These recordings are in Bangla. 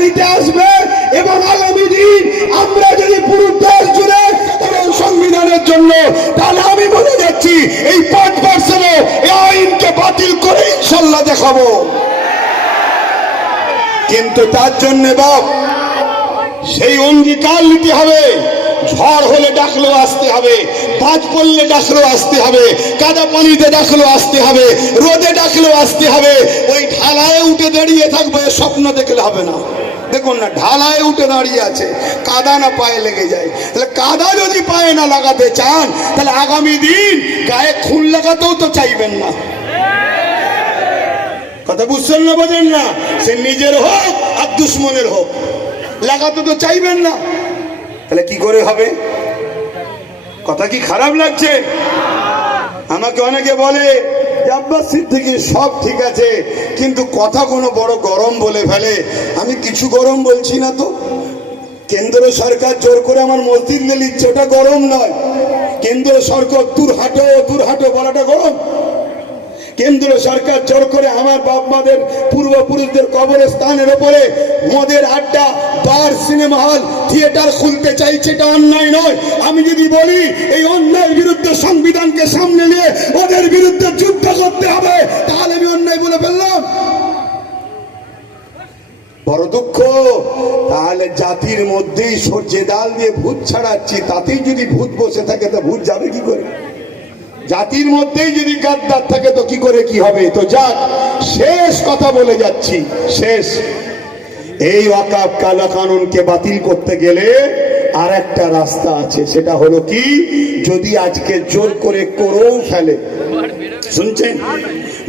ভাগিদারিতে আসবে এবং আগামী দিন আমরা যদি পুরো দেশ জুড়ে সংবিধানের জন্য, তাহলে আমি বলে যাচ্ছি, এই পাঁচ পার্সেন্টে এই আইনকে বাতিল করে ইনশাল্লাহ দেখাবো। কিন্তু তার জন্য বাপ, সেই অঙ্গীকার নিতে হবে। ঝড় হলে ডাকলেও আসতে হবে পাঁচ পড়লে ডাকলেও আসতে হবে, কাদা পানিতে ডাকলেও আসতে হবে, রোদে ডাকলেও আসতে হবে, ওই ঢালায় উঠে দাঁড়িয়ে থাকবে স্বপ্ন দেখলে হবে না। দেখুন না, ঢালায় উঠে দাঁড়িয়ে আছে, কাদা না পায়ে লেগে যায়। তাহলে কাদা যদি পায়ে না লাগাতে চান, তাহলে আগামী দিন গায়ে খুন লাগাতেও তো চাইবেন না। কথা বুঝছেন না, বোঝেন না? সে নিজের হোক আর দুশ্মনের হোক, লাগাতে তো চাইবেন না। তাহলে কি করে হবে? কথা কি খারাপ লাগছে? আমাকে অনেকে বলে আব্বাস সিদ্দিকি সব ঠিক আছে, কিন্তু কথা কোনো বড় গরম বলে ফেলে। আমি কিছু গরম বলছি না তো। কেন্দ্র সরকার জোর করে আমার মসজিদ নিয়ে নিচ্ছে, ওটা গরম নয়। কেন্দ্র সরকার দূর হাটো দূর হাটো বলাটা গরম। কেন্দ্র সরকার জোর করে আমার বাপ মাদের পূর্বপুরুষদের কবরস্থানের ওপরে মদের আড্ডা, বার, সিনেমা হল, থিয়েটার খুলতে চাইছে, এটা অন্যায় নয়। আমি যদি বলি, এই অন্যায়ের বিরুদ্ধে সংবিধানকে সামনে নিয়ে ওদের বিরুদ্ধে যুদ্ধ করতে হবে, তাহলে আমি অন্যায় বলে ফেললাম। বড় দুঃখ, তাহলে জাতির মধ্যেই সর্ষে ডাল দিয়ে ভূত ছাড়াচ্ছি, তাতেই যদি ভূত বসে থাকে, তা ভূত যাবে কি করে? জাতির মধ্যেই যদি গাদ্দার থাকে তো কি করে কি হবে? তো যাক, শেষ কথা বলে যাচ্ছি, শেষ। এই ওয়াকাব কালা কানুনকে বাতিল করতে গেলে আর একটা রাস্তা আছে, সেটা হলো কি? যদি আজকে জোর করে করেও ফেলে, শুনছেন?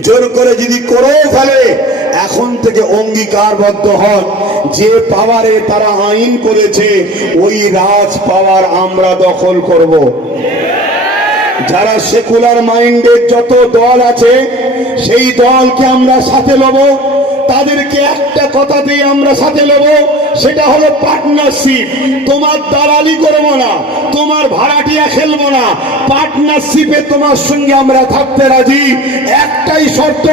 জোর করে যদি করেও ফেলে, এখন থেকে অঙ্গীকারবদ্ধ হন। যে পাওয়ারে তারা আইন করেছে, ওই রাজ পাওয়ার আমরা দখল করব। যারা সেকুলার মাইন্ডের যত দল আছে, সেই দলকে আমরা সাথে লব তাদেরকে একটা কথাতেই আমরা সাথে লব সেটা হলো পার্টনারশিপ তোমার দালালি করব না, তোমার ভাড়াটিয়া খেলব না পার্টনারশিপে তোমার সঙ্গে আমরা থাকতে রাজি। একটাই শর্ত,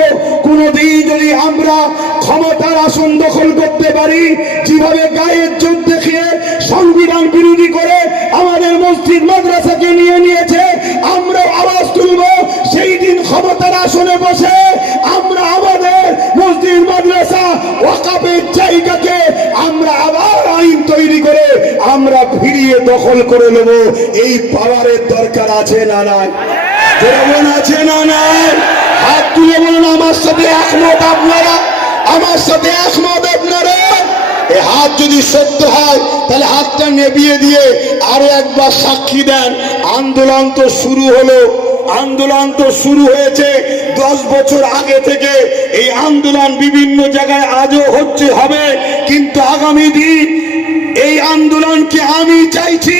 কোনোদিন যদি আমরা ক্ষমতার আসন দখল করতে পারি, যেভাবে গায়ের জোর দেখিয়ে সংবিধান বিরোধী করে আমাদের মসজিদ মাদ্রাসাকে নিয়ে নিয়েছে আমরা আওয়াজ তুলব, সেই দিন ক্ষমতার আসনে বসে আমরা আমাদের মসজিদ, মাদ্রাসা ওয়াকাবের জায়গাকে আমরা আবার আইন তৈরি করে আমরা ফিরিয়ে দখল করে নেব। এই পাওয়ারের দরকার আছে না নাই? যেমন আছে না নাই? হাত তুলে বলুন, আমার সাথে একমত আপনারা? আমার সাথে একমত এই হাত যদি সত্য হয়, তাহলে হাতটা নেবিয়ে দিয়ে আরও একবার সাক্ষী দেন। আন্দোলন তো শুরু হলো। আন্দোলন তো শুরু হয়েছে দশ বছর আগে থেকে। এই আন্দোলন বিভিন্ন জায়গায় আজও হচ্ছে, হবে। কিন্তু আগামী দিন এই আন্দোলনকে আমি চাইছি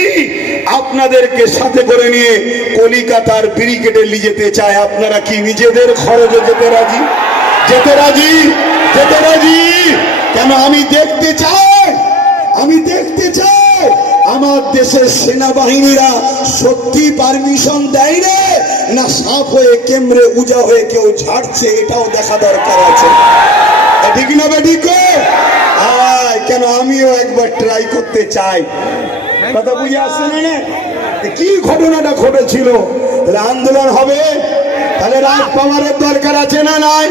আপনাদেরকে সাথে করে নিয়ে কলিকাতার ব্রিগেডে নিয়ে যেতে চায় আপনারা কি নিজেদের খরচে যেতে রাজি? যেতে রাজি? যেতে রাজি কেন আমি দেখতে চাই আমি দেখতে চাই আমার দেশের সেনাবাহিনীরা সত্যি পারমিশন দেয় রে না সাপ হয়ে কেমরে উজা হয়ে কেউ ঝাড়ছে এটাও দেখা দরকার আছে। ঠিক না বেটি কো আয়, কেন আমিও একবার ট্রাই করতে চাই। কথা বুঝে আসছে? কি ঘটনাটা ঘটেছিল? তাহলে আন্দোলন হবে? তাহলে রাজ পাওয়ারের দরকার আছে না নাই?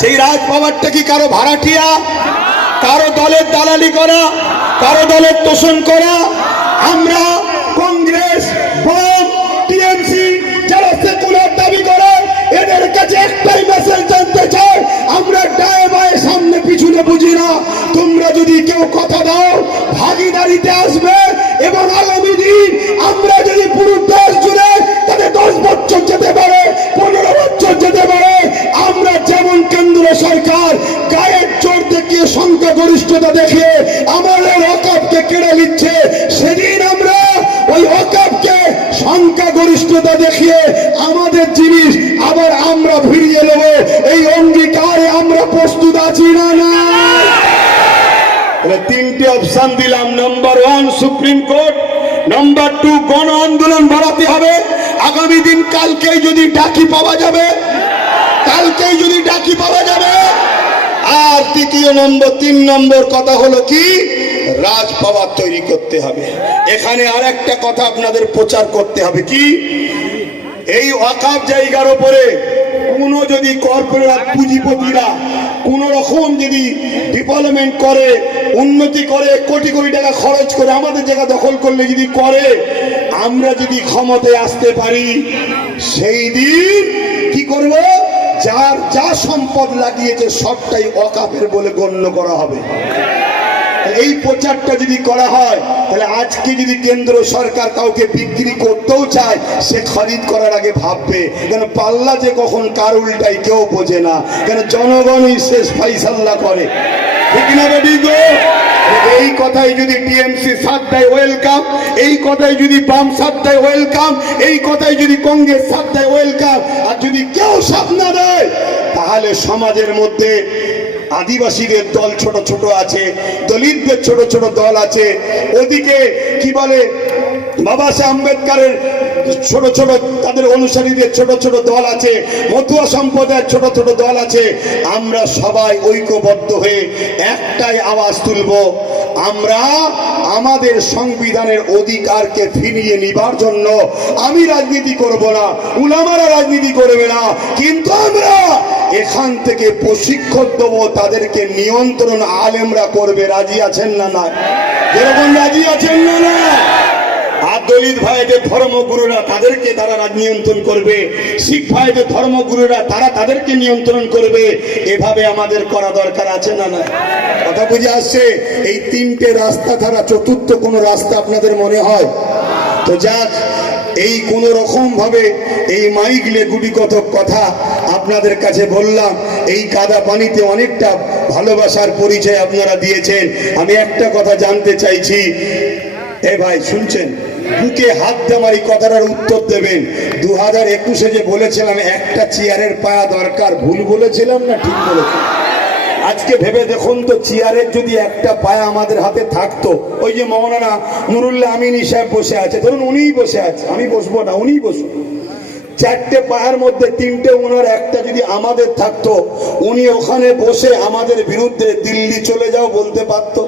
সেই রাজ পাওয়ারটা কি কারও ভাড়াটিয়া? কারও দলের দালালি করা? কারও দলের তোষণ করা? আমরা কংগ্রেস বাম টিএমসি যারা সেকুলার দাবি করে, এদের কাছে একটাই মেসেজ জানতে চাই, আমরা ডায়ে বায়ে সামনে পিছনে বুঝি না। তোমরা যদি কেউ কথা দাও, ভাগিদারিতে আসবে এবং আগামী দিন আমরা যদি পুরো দেশ জুড়ে তাদের দশ বছর যেতে পারে, পনেরো বছর যেতে পারে, আমরা যেমন কেন্দ্র সরকার গায়ের জোর দেখিয়ে সংখ্যাগরিষ্ঠতা দেখিয়ে আমাদের অকাপকে কেড়ে নিচ্ছে সংখ্যাগরিষ্ঠতা দেখিয়ে আমাদের জিনিস আবার আমরা ফিরিয়ে নেব। এই অঙ্গীকারে আমরা প্রস্তুত আছি না না? তিনটে অপশন দিলাম। Number one supreme court number two গণ আন্দোলন বাড়াতে হবে। আগামী দিন কালকেই যদি ডাকি পাওয়া যাবে, কালকেই যদি ডাকি পাওয়া যাবে, আর তৃতীয় নম্বর, তিন নম্বর কথা হলো কি? রাজ পাওয়ার তৈরি করতে হবে। এখানে আর একটা কথা আপনাদের প্রচার করতে হবে কি? এই অকাপ জায়গার উপরে কোনো যদি কর্পোরেট পুঁজিপতিরা কোন রকম যদি ডেভেলপমেন্ট করে, উন্নতি করে, কোটি কোটি টাকা খরচ করে আমাদের জায়গা দখল করলে যদি করে, আমরা যদি ক্ষমতায় আসতে পারি, সেই দিন কি করব? যার যা সম্পদ লাগিয়েছে সবটাই অকাপের বলে গণ্য করা হবে। এই প্রচারটা যদি করা হয়, তাহলে আজকে যদি কেন্দ্র সরকার কাউকে বিক্রি করতেও চায়, সে খরিদ করার আগে ভাববে, কেন পাল্লা যে কখন কার উল্টাই কেউ বোঝে না, কেন জনগণই শেষ ফাইসাল্লা করে। ঠিক না? এই কথাই যদি টিএমসি সাথ দেয়, ওয়েলকাম। এই কথাই যদি বাম সাথ দেয়, ওয়েলকাম। এই কথাই যদি কংগ্রেস সাথ দেয়, ওয়েলকাম। আর যদি কেউ সাথ না দেয়, তাহলে সমাজের মধ্যে আদিবাসীদের দল ছোট ছোট আছে, দলিতদের ছোট ছোট দল আছে। ওদিকে কি বলে বাবা সাহেব আম্বেদকারের ছোট ছোট তাদের অনুসারীদের ছোট ছোট দল আছে, মতুয়া সম্প্রদায়ের ছোট ছোট দল আছে, আমরা সবাই ঐক্যবদ্ধ হয়ে একটাই আওয়াজ তুলব, আমরা আমাদের সংবিধানের অধিকারকে ফিরিয়ে নিবার জন্য আমি রাজনীতি করব না, উলামারা রাজনীতি করবে না, কিন্তু আমরা এখান থেকে প্রশিক্ষণ দেবো, তাদেরকে নিয়ন্ত্রণ আলেমরা করবে, রাজি আছেন না না যেরকম রাজি আছেন না না দলিত ভাইদের ধর্মগুরুরা তাদেরকে তারা নিয়ন্ত্রণ করবে। শিখ ভাইদের ধর্মগুরুরা তারা তাদেরকে নিয়ন্ত্রণ করবে। এভাবে আমাদের করা দরকার আছে না না কথা বুঝে আসছে? এই তিনটে রাস্তা ছাড়া চতুর্থ কোনো রাস্তা আপনাদের মনে হয়? তো যাক, এই কোন রকম ভাবে এই মাইকলে গুটি কত কথা আপনাদের কাছে বললাম। এই কাদা পানিতে অনেকটা ভালোবাসার পরিচয় আপনারা দিয়েছেন। আমি একটা কথা জানতে চাইছি। এ ভাই, শুনছেন? বুকে হাত আমার এই কথাটার উত্তর দেবেন। দু হাজার একুশে যে বলেছিলাম, একটা চেয়ারের পায়া দরকার, ভুল বলেছিলাম না ঠিক বলেছিলাম আজকে ভেবে দেখুন তো, চেয়ারের যদি একটা পায়া আমাদের হাতে থাকতো, ওই যে মৌলানা নুরুল্লাহ আমিনী সাহেব বসে আছে, ধরুন উনিই বসে আছে, আমি বসবো না, উনিই বসবো চারটে পায়ের মধ্যে, তিনটে ওনার একটা যদি আমাদের থাকতো, উনি ওখানে বসে আমাদের বিরুদ্ধে দিল্লি চলে যাও বলতে পারতো?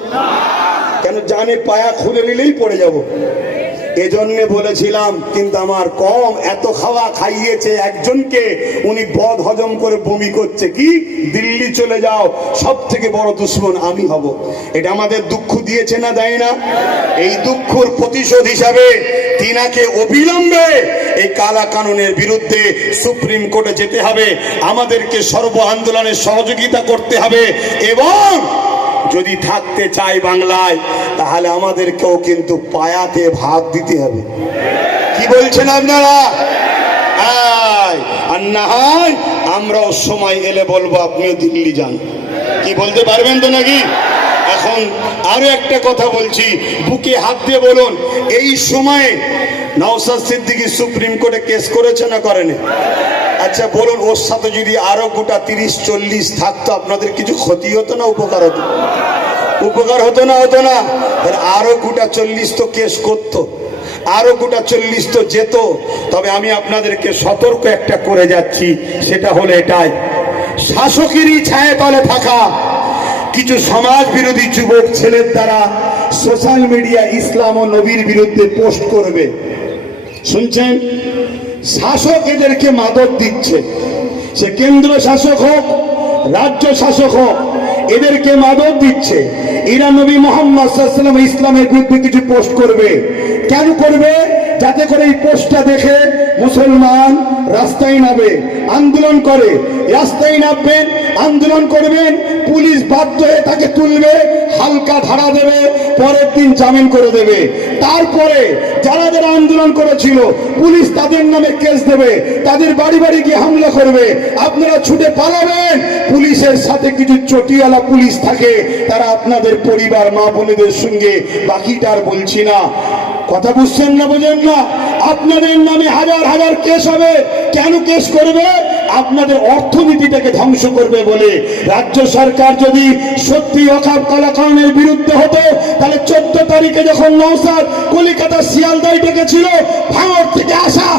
কেন জানে পায়া খুলে নিলেই পড়ে যাব? এজন্য বলেছিলাম, কিন্তু আমার কম এত খাওয়া খাইয়েছে একজনকে, উনি বদ হজম করে বমি করছে। কি? দিল্লি চলে যাও সব থেকে বড় দুশ্মন আমি হব। এটা আমাদের দুঃখ দিয়েছে না দেয় না? এই দুঃখর প্রতিশোধ হিসাবে তিনাকে অবিলম্বে এই কালা কানুনের বিরুদ্ধে সুপ্রিম কোর্টে যেতে হবে। আমাদেরকে সর্ব আন্দোলনে সহযোগিতা করতে হবে এবং যদি থাকতে চাই বাংলায়, তাহলে আমাদেরকেও কিন্তু পায়াতে ভাত দিতে হবে। কি বলছেন আপনারা? আর না হয় আমরাও সময় এলে বলব, আপনিও দিল্লি যান। কি বলতে পারবেন তো নাকি? এখন আরও একটা কথা বলছি, বুকে হাত দিয়ে বলুন, এই সময়ে নওসাদ সিদ্দিকী সুপ্রিম কোর্টে কেস করেছে না করেনি? আচ্ছা বলুন, ওর সাথে যদি আরও গোটা তিরিশ, চল্লিশ থাকতো, আপনাদের কিছু ক্ষতি হতো না, উপকার হতো? উপকার হতো না হতো না? আরও গোটা চল্লিশ তো কেস করতো। আরও গোটা চল্লিশ তো যেত। তবে আমি আপনাদেরকে সতর্ক একটা করে যাচ্ছি, সেটা হলো এটাই। শাসকেরই ছায়া তলে থাকা। কিছু সমাজ বিরোধী যুবক ছেলের দ্বারা সোশ্যাল মিডিয়া ইসলাম ও নবীর বিরুদ্ধে পোস্ট করবে। শুনছেন? শাসক এদেরকে মাদক দিচ্ছে। সে কেন্দ্র শাসক হোক, রাজ্য শাসক হোক, এদেরকে মাদক দিচ্ছে। এরা নবী মোহাম্মদ ইসলামের বিরুদ্ধে কিছু পোস্ট করবে। কেন করবে? যাতে করে এই পোস্টটা দেখে মুসলমান রাস্তায় নামে, আন্দোলন করে। রাস্তায় নামবেন, আন্দোলন করবেন, পুলিশ বাধ্য হয়ে তাকে তুলবে, হালকা ধারা দেবে, পরের দিন জামিন করে দেবে। তারপরে যারা যারা আন্দোলন করেছিল, পুলিশ তাদের নামে কেস দেবে, তাদের বাড়ি বাড়ি গিয়ে হামলা করবে। আপনারা ছুটে পালাবেন। পুলিশের সাথে কিছু চটিয়ালা পুলিশ থাকে, তারা আপনাদের পরিবার, মা বোনেদের সঙ্গে, বাকিটা আর বলছি না। কথা বুঝছেন না, বোঝেন না? আপনাদের নামে হাজার হাজার কেস হবে। কেন কেস করবে? আপনাদের অর্থনীতিটাকে ধ্বংস করবে বলে রাজ্য সরকার যদি সত্যি অখাপ কলাকারণের বিরুদ্ধে হতো, তাহলে চোদ্দ তারিখে যখন নৌসাদ কলিকাতা শিয়ালদায় ডেকেছিল, ভাঙর থেকে আসা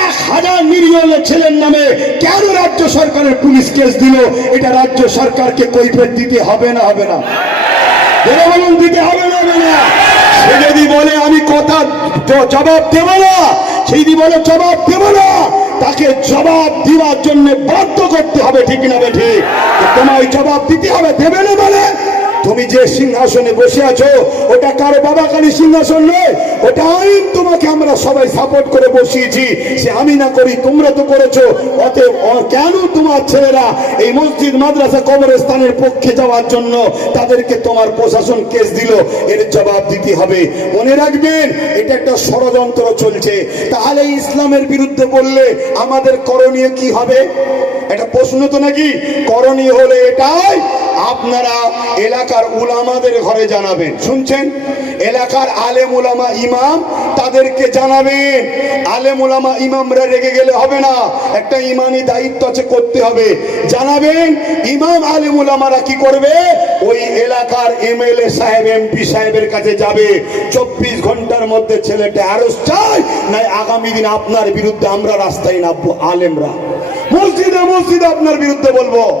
এক হাজার নিরীহ ছেলের নামে কেন রাজ্য সরকারের পুলিশ কেস দিল? এটা রাজ্য সরকারকে কৈফের দিতে হবে না হবে না। দিতে হবে না হবে না। সে যদি বলে, আমি কথা জবাব দেব না, সেই যদি বলে, জবাব দেব না তাকে জবাব দেওয়ার জন্য বাধ্য করতে হবে, ঠিক না বেঠিক তোমায় জবাব দিতে হবে, দেবে না বলে তুমি যে সিংহাসনে বসে আছো, ওটা কারও বাবা কালী সিংহাসন নয় ওটা আইন তোমাকে আমরা সবাই সাপোর্ট করে বসিয়েছি। সে আমি না করি, তোমরা তো করেছ। অতএব কেন তোমার ছেলেরা এই মসজিদ, মাদ্রাসা, কবরস্থানের পক্ষে যাওয়ার জন্য তাদেরকে তোমার প্রশাসন কেস দিল? এর জবাব দিতে হবে। মনে রাখবেন, এটা একটা ষড়যন্ত্র চলছে। তাহলে ইসলামের বিরুদ্ধে বললে আমাদের করণীয় কি হবে? এটা প্রশ্ন তো নাকি? করণীয় হলে এটাই আপনারা এলাকার উলামাদের ঘরে জানাবেন। শুনছেন? এলাকার আলেম উলামা ইমাম তাদেরকে জানাবেন। আলেম উলামা ইমামরা রেগে গেলে হবে না। একটা ইমানি দায়িত্ব আছে, করতে হবে। জানাবেন, ইমাম আলেম উলামারা কি করবে? ওই এলাকার এমএলএ সাহেব, এমপি সাহেবের কাছে যাবে। চব্বিশ ঘণ্টার মধ্যে ছেলেটা আরও চাই নাই আগামী দিন আপনার বিরুদ্ধে আমরা রাস্তায় নামবো, আলেমরা। মসজিদে মসজিদে আপনার বিরুদ্ধে বলব।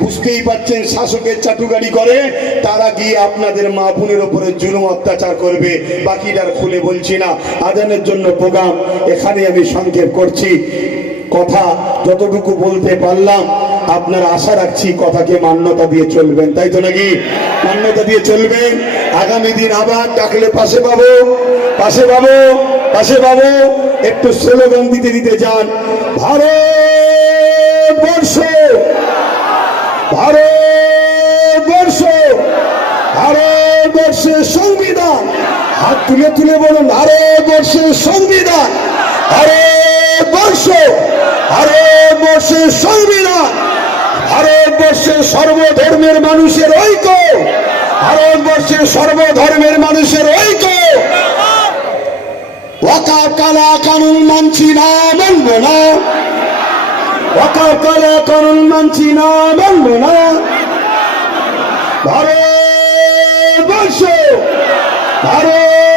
বুঝতেই পারছেন, শাসকের চাটুকারি করে, তারা গিয়ে আপনাদের মা বোনের উপরে জুলুম অত্যাচার করবে বাকিটার খুলে বলছি না। আজানের জন্য প্রোগ্রাম, এখানে আমি সংক্ষেপ করছি। কথা যতটুকু বলতে পারলাম, আপনার আশা রাখছি কথাকে মান্যতা দিয়ে চলবেন, তাই তো নাকি? মান্যতা দিয়ে চলবেন। আগামী দিন আবার ডাকলে পাশে পাবো পাশে পাবো পাশে পাবো। একটু স্লোগান দিতে দিতে যান। ভারতবর্ষ ভারতবর্ষ, ভারতবর্ষের সংবিধান। হাত তুলে তুলে বলুন, ভারতবর্ষের সংবিধান। ভারতবর্ষ, ভারতবর্ষের সংবিধান। ভারতবর্ষের সর্বধর্মের মানুষের ঐক্য। ভারতবর্ষের সর্বধর্মের মানুষের ঐক্য। ওয়াকা কালা কানুন মানছি না, মানব না। ওয়াকাকালা কানুন মানছি না মানব না। ভারতবর্ষ ভারত